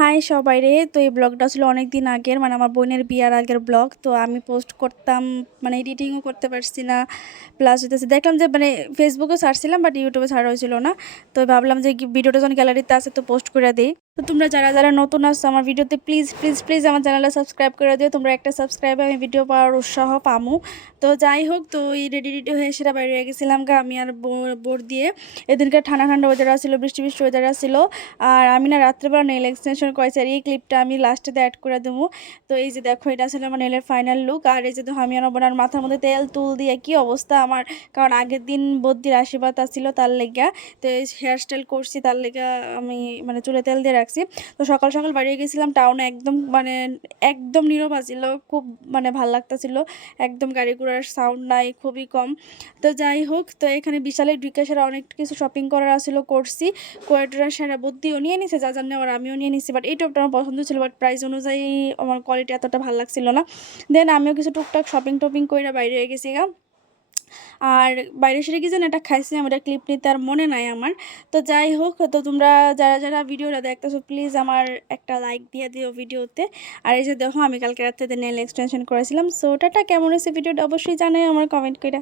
High সবাইরে। তো এই ব্লগটা ছিল অনেক দিন আগের, মানে আমার বোনের বিয়ার আগের ব্লগ। তো আমি পোস্ট করতাম, মানে এডিটিংও করতে পারছি না। প্লাস হইতেছে দেখলাম যে মানে ফেসবুকেও ছাড়ছিলাম, বাট ইউটিউবে ছাড়া হয়েছিল না। তো ভাবলাম যে ভিডিওটা যখন গ্যালারিতে আছে তো পোস্ট করে দিই। তো তোমরা যারা যারা নতুন আসছো আমার ভিডিওতে, প্লিজ প্লিজ প্লিজ আমার চ্যানেলটা সাবস্ক্রাইব করে দিও। তোমরা একটা সাবস্ক্রাইবে আমি ভিডিও পাওয়ার উৎসাহ পামু। তো যাই হোক, তো এই রেডি রেডি হয়ে সেটা বাইরে গেছিলাম গা আমি আর বোর দিয়ে। এদিনকে ঠান্ডা ঠান্ডা ওয়েদার আসছিল, বৃষ্টি বৃষ্টি ওয়েদার আসছিল। আর আমি না রাত্রেবেলা নেল এক্সটেনশন করেছি, আর এই ক্লিপটা আমি লাস্টেতে অ্যাড করে দেবো। তো এই যে দেখো, এটা আসলে আমার নেলের ফাইনাল লুক। আর এই যে দেখো আমি আর বোনার মাথার মধ্যে তেল তুল দিয়ে কি অবস্থা আমার, কারণ আগের দিন বদ্যির আশীর্বাদ আসছিল তার লেগা। তো এই হেয়ার স্টাইল করছি তার লেগা, আমি মানে চুলে তেল দিয়ে রাখছি। তো সকাল সকাল বাড়িয়ে গেছিলাম টাউনে, একদম মানে একদম নীরব ছিল, খুব মানে ভাল লাগতেছিল। একদম গাড়ি ঘোড়ার সাউন্ড নাই, খুবই কম। তো যাই হোক, তো এখানে বিশালে ঢুকে সেরা অনেক কিছু শপিং করার আসছিল, করছি। কোয়ার্টারা সেরা বুদ্ধিও নিয়ে নিছে, যা যা নেওয়ার আমিও নিয়ে নিছি। বাট এই টপটা আমার পছন্দ ছিল, বাট প্রাইস অনুযায়ী আমার কোয়ালিটি এতটা ভালো লাগছিল না। দেন আমিও কিছু টুকটাক শপিং টপিং করে বাইরে গেছি গা। আর বাইরে সেরে কি যেন একটা খাইছি, আমার একটা ক্লিপ নিতে আর মনে নাই আমার। তো যাই হোক, তো তোমরা যারা যারা ভিডিওটা দেখতেছো প্লিজ আমার একটা লাইক দিয়ে দিও ভিডিওতে। আর এই যে দেখো আমি কালকে রাত্রে নেল এক্সটেনশন করেছিলাম। সো ওটা কেমন হয়েছে ভিডিওটা অবশ্যই জানাই আমার কমেন্ট করে।